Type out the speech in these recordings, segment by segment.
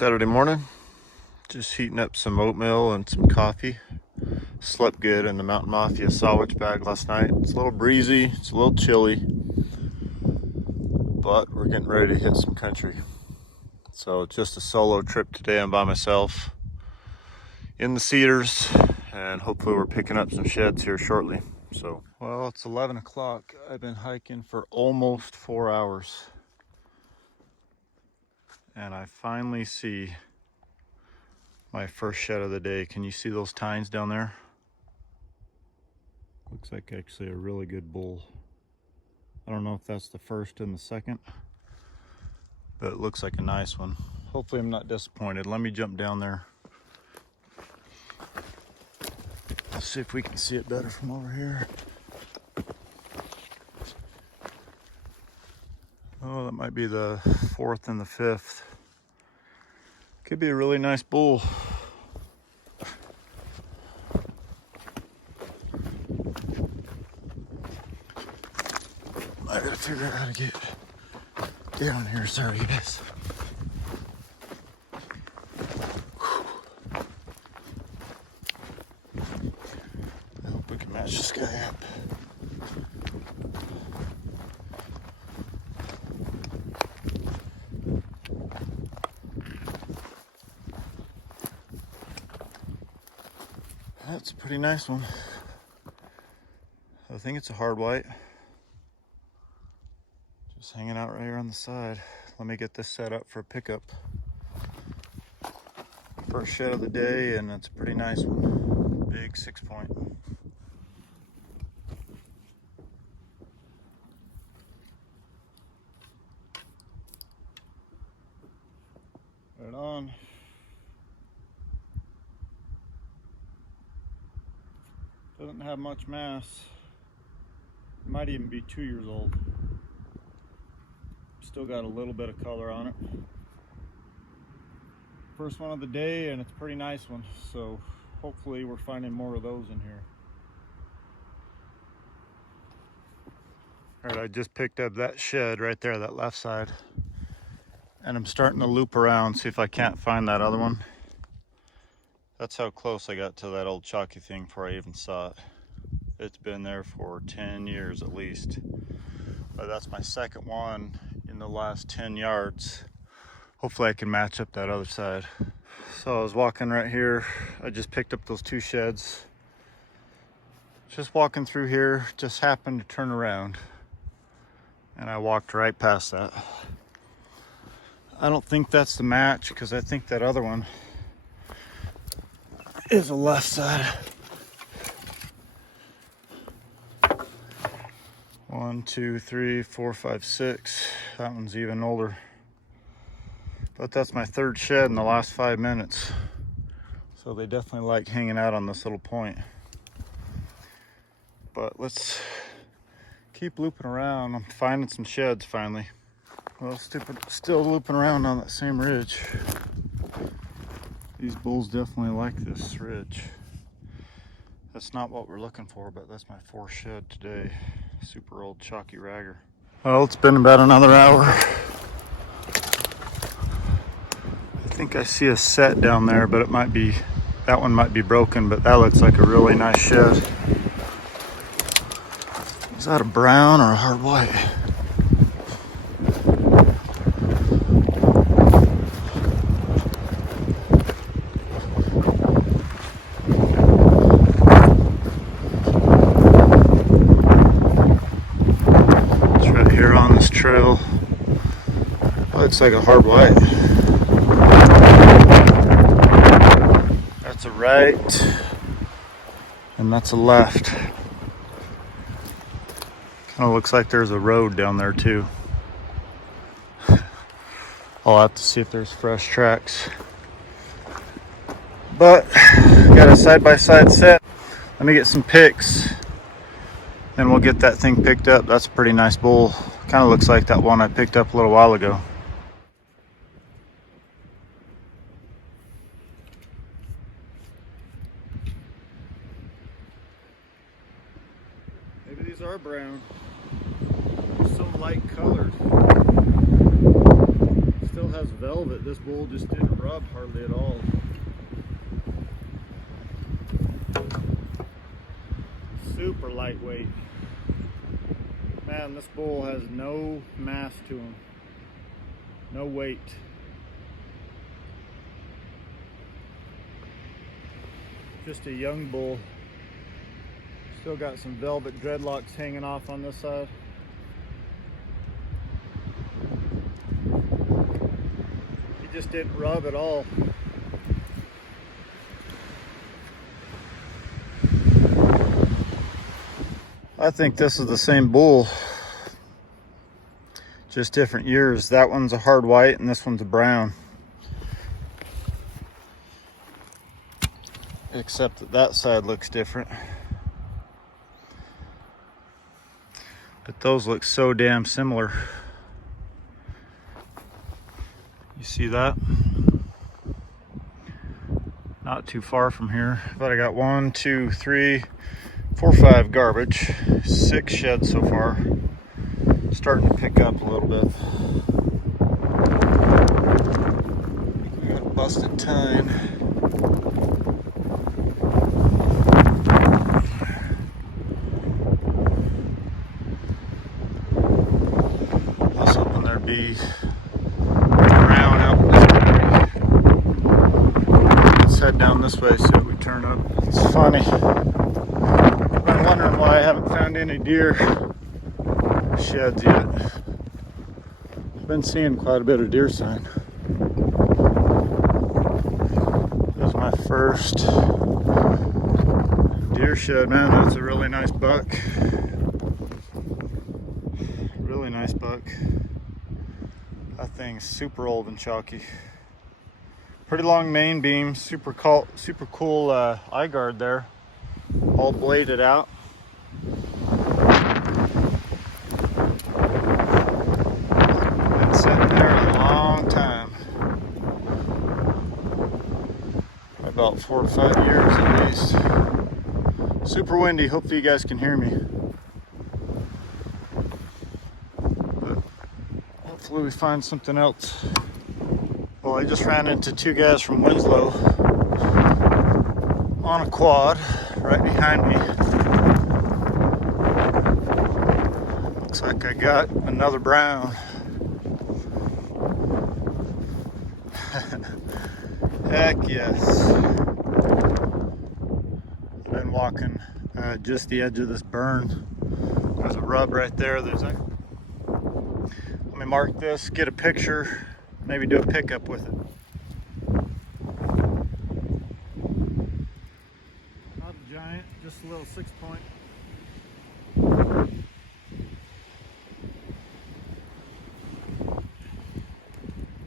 Saturday morning, just heating up some oatmeal and some coffee. Slept good in the Mountain Mafia sandwich bag last night. It's a little breezy, it's a little chilly, but we're getting ready to hit some country. So it's just a solo trip today. I'm by myself in the cedars, and hopefully we're picking up some sheds here shortly. So, well, it's 11 o'clock. I've been hiking for almost 4 hours, and I finally see my first shed of the day. Can you see those tines down there? Looks like actually a really good bull. I don't know if that's the first and the second, but it looks like a nice one. Hopefully I'm not disappointed. Let me jump down there. Let's see if we can see it better from over here. Oh, that might be the fourth and the fifth. Could be a really nice bull. I gotta figure out how to get down here. Sorry, guys. I hope we can match this guy up. That's a pretty nice one. I think it's a hard white. Just hanging out right here on the side. Let me get this set up for a pickup. First shed of the day, and it's a pretty nice one. Big 6-point. Right on. Doesn't have much mass. It might even be 2 years old. Still got a little bit of color on it. First one of the day, and it's a pretty nice one. So hopefully we're finding more of those in here. All right, I just picked up that shed right there, that left side. And I'm starting to loop around, see if I can't find that other one. That's how close I got to that old chalky thing before I even saw it. It's been there for 10 years at least. But that's my second one in the last 10 yards. Hopefully I can match up that other side. So I was walking right here. I just picked up those 2 sheds. Just walking through here, just happened to turn around. And I walked right past that. I don't think that's the match, because I think that other one is a left side. 1, 2, 3, 4, 5, 6. That one's even older. But that's my third shed in the last 5 minutes. So they definitely like hanging out on this little point. But let's keep looping around. I'm finding some sheds finally. Well, still looping around on that same ridge. These bulls definitely like this ridge. That's not what we're looking for, but that's my 4th shed today. Super old chalky ragger. Well, it's been about another hour. I think I see a set down there, but it might be, that one might be broken, but that looks like a really nice shed. Is that a brown or a hard white? It's right here on this trail. Looks like a hard white. That's a right, and that's a left. Kind of looks like there's a road down there too. I'll have to see if there's fresh tracks. But got a side-by-side set. Let me get some pics, then we'll get that thing picked up. That's a pretty nice bull. Kind of looks like that one I picked up a little while ago. Maybe these are brown. They're so light colored. Still has velvet. This bull just didn't rub hardly at all. Super lightweight. Man, this bull has no mass to him. No weight. Just a young bull. Still got some velvet dreadlocks hanging off on this side. He just didn't rub at all. I think this is the same bull, just different years. That one's a hard white and this one's a brown. Except that that side looks different. But those look so damn similar. You see that? Not too far from here. But I got 1, 2, 3, 4, 5 garbage. 6 sheds so far. Starting to pick up a little bit. We got a busted tine. I was hoping there'd be brown out in this area. Let's head down this way, see what we turn up. It's funny. I've been wondering why I haven't found any deer sheds yet. I've been seeing quite a bit of deer sign. This is my first deer shed. Man, that's a really nice buck. Really nice buck. That thing's super old and chalky. Pretty long main beam, super cool eye guard there. All bladed out. Been sitting there a long time. About 4 to 5 years at least. Super windy, hopefully you guys can hear me. But hopefully we find something else. Well, I just ran into 2 guys from Winslow on a quad right behind me. Looks like I got another brown. Heck yes. Been walking just the edge of this burn. There's a rub right there. Let me mark this, get a picture, maybe do a pickup with it. Not a giant, just a little 6-point.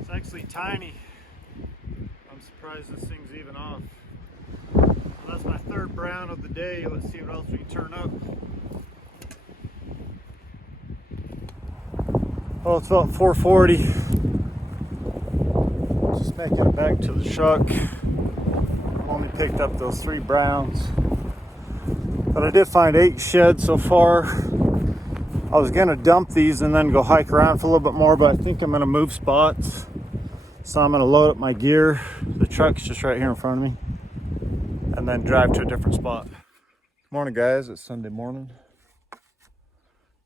It's actually tiny. I'm surprised this thing's even off. Well, that's my 3rd brown of the day. Let's see what else we can turn up. Well, it's about 4:40. Just making it back to the truck. Only picked up those 3 browns. But I did find 8 sheds so far. I was gonna dump these and then go hike around for a little bit more, but I think I'm gonna move spots. So I'm gonna load up my gear. The truck's just right here in front of me. And then drive to a different spot. Good morning, guys. It's Sunday morning.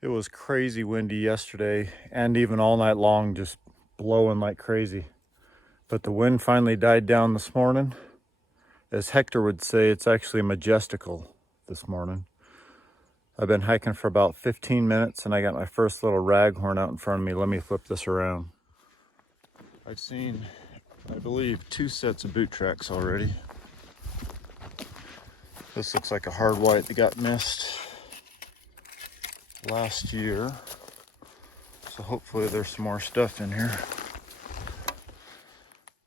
It was crazy windy yesterday and even all night long, just blowing like crazy. But the wind finally died down this morning. As Hector would say, it's actually majestical this morning. I've been hiking for about 15 minutes and I got my first little raghorn out in front of me. Let me flip this around. I've seen, I believe, 2 sets of boot tracks already. This looks like a hard white that got missed last year. So hopefully there's some more stuff in here.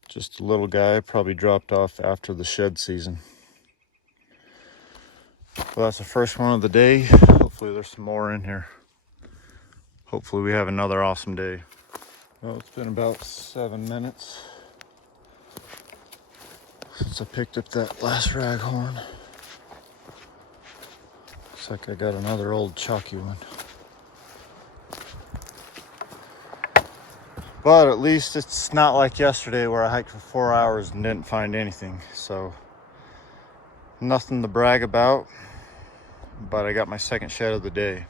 Just a little guy, probably dropped off after the shed season. Well, that's the first one of the day. Hopefully there's some more in here. Hopefully we have another awesome day. Well, it's been about 7 minutes since I picked up that last raghorn. Looks like I got another old chalky one. But at least it's not like yesterday where I hiked for 4 hours and didn't find anything. So nothing to brag about, but I got my second shed of the day.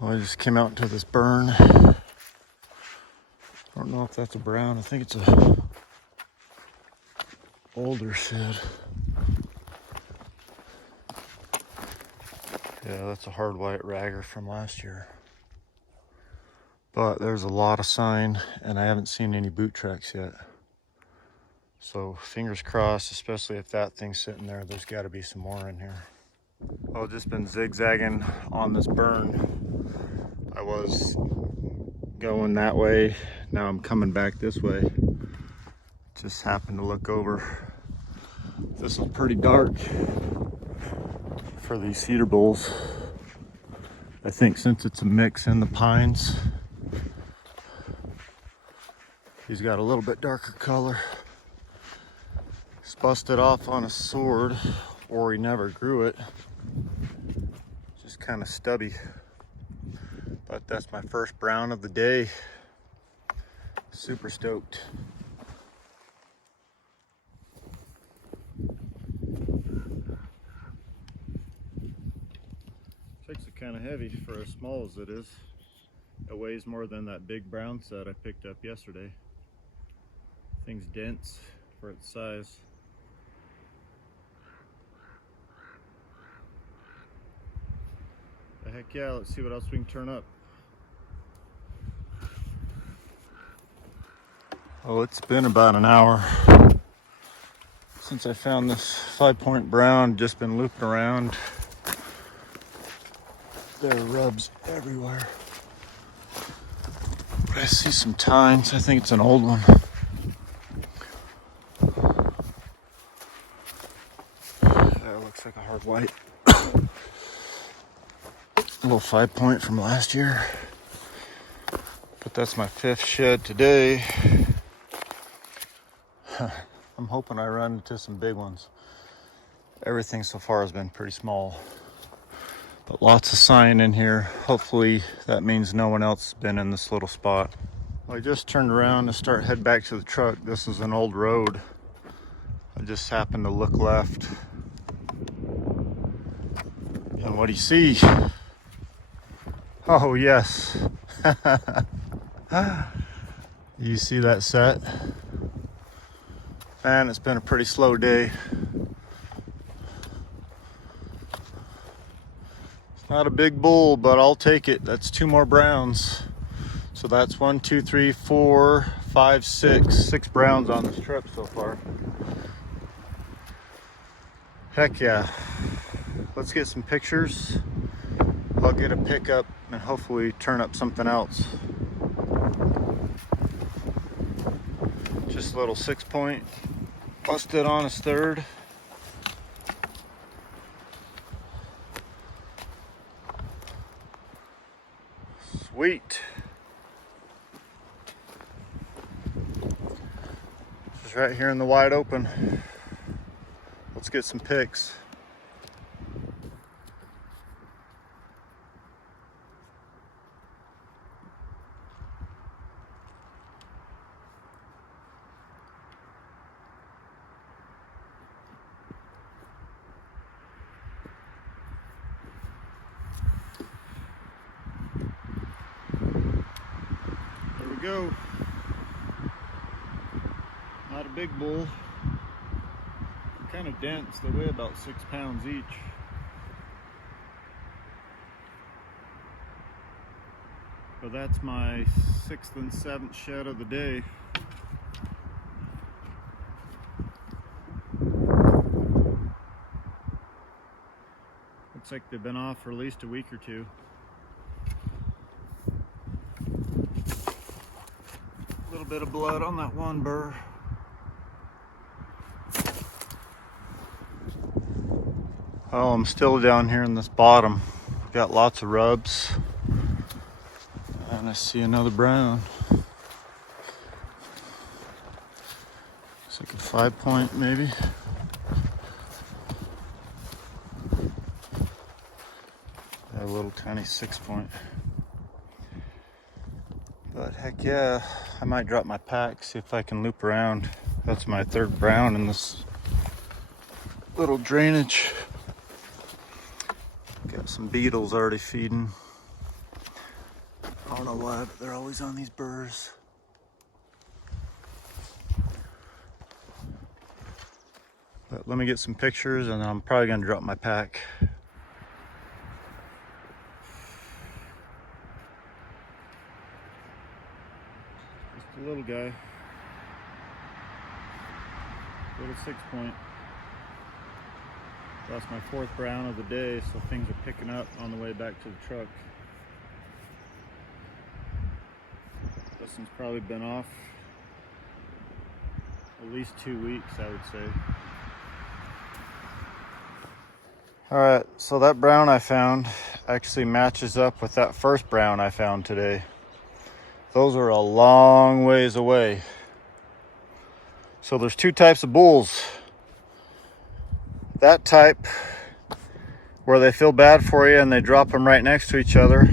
Well, I just came out into this burn. I don't know if that's a brown. I think it's a older shed. Yeah, that's a hard white ragger from last year. But there's a lot of sign, and I haven't seen any boot tracks yet. So fingers crossed, especially if that thing's sitting there, there's got to be some more in here. I've just been zigzagging on this burn. I was going that way, now I'm coming back this way. Just happened to look over. This is pretty dark for these cedar bowls. I think since it's a mix in the pines, he's got a little bit darker color. He's busted off on a sword, or he never grew it. Just kind of stubby. But that's my first brown of the day. Super stoked. Sticks are kind of heavy for as small as it is. It weighs more than that big brown set I picked up yesterday. Thing's dense for its size. But heck yeah, let's see what else we can turn up. Oh, it's been about an hour since I found this 5-point brown. Just been looping around. There are rubs everywhere. But I see some tines. I think it's an old one. That looks like a hard white. A little 5-point from last year. But that's my 5th shed today. I'm hoping I run into some big ones. Everything so far has been pretty small. But lots of sign in here. Hopefully that means no one else has been in this little spot. Well, I just turned around to start head back to the truck. This is an old road. I just happened to look left. And what do you see? Oh yes. You see that set? Man, it's been a pretty slow day. It's not a big bull, but I'll take it. That's 2 more browns. So that's 1, 2, 3, 4, 5, 6. 6 browns on this trip so far. Heck yeah. Let's get some pictures. I'll get a pickup and hopefully turn up something else. Just a little 6-point. Busted on his 3rd. Sweet. Just right here in the wide open. Let's get some pics. There we go. Not a big bull. Kind of dense. They weigh about 6 pounds each. But that's my 6th and 7th shed of the day. Looks like they've been off for at least a week or 2. A little bit of blood on that one burr. Oh, I'm still down here in this bottom. Got lots of rubs. And I see another brown. It's like a 5-point maybe. A little tiny 6-point. But heck Heck yeah, I might drop my pack, see if I can loop around. That's my third brown in this little drainage. Got some beetles already feeding. I don't know why, but they're always on these burrs. But let me get some pictures and then I'm probably gonna drop my pack. Just a little guy. Little 6-point. That's my fourth brown of the day, so things are picking up on the way back to the truck. This one's probably been off at least 2 weeks, I would say. Alright, so that brown I found actually matches up with that first brown I found today. Those are a long ways away. So there's two types of bulls. That type where they feel bad for you and they drop them right next to each other.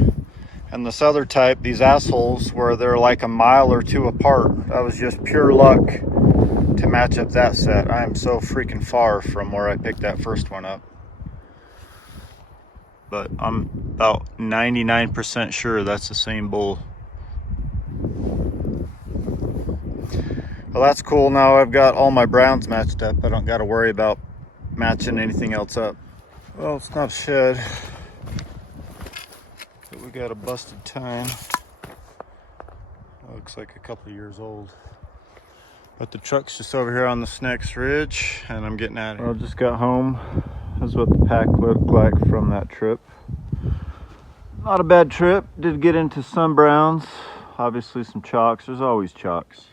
And this other type, these assholes, where they're like a mile or two apart. That was just pure luck to match up that set. I am so freaking far from where I picked that first one up. But I'm about 99% sure that's the same bull. Well, that's cool. Now I've got all my browns matched up. I don't got to worry about matching anything else up. Well, it's not a shed, but we got a busted tine. Looks like a couple of years old. But the truck's just over here on this next ridge, and I'm getting at it. Well, I just got home. This is what the pack looked like from that trip. Not a bad trip. Did get into some browns, obviously some chalks. There's always chalks.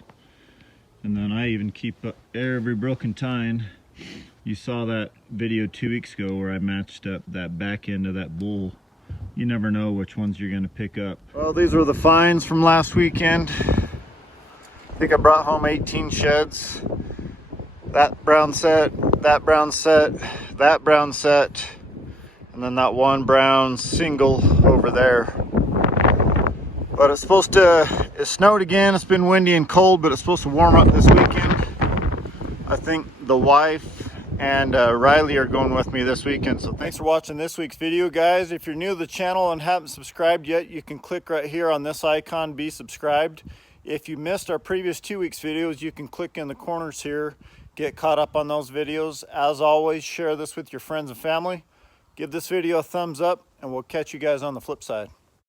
And then I even keep up every broken tine. You saw that video 2 weeks ago where I matched up that back end of that bull. You never know which ones you're gonna pick up. Well, these were the finds from last weekend. I think I brought home 18 sheds. That brown set, that brown set, that brown set, and then that one brown single over there. But it's supposed to, it snowed again. It's been windy and cold, but it's supposed to warm up this weekend. I think the wife and Riley are going with me this weekend. So thanks for watching this week's video, guys. If you're new to the channel and haven't subscribed yet, you can click right here on this icon, be subscribed. If you missed our previous 2 weeks videos, you can click in the corners here, get caught up on those videos. As always, share this with your friends and family. Give this video a thumbs up, and we'll catch you guys on the flip side.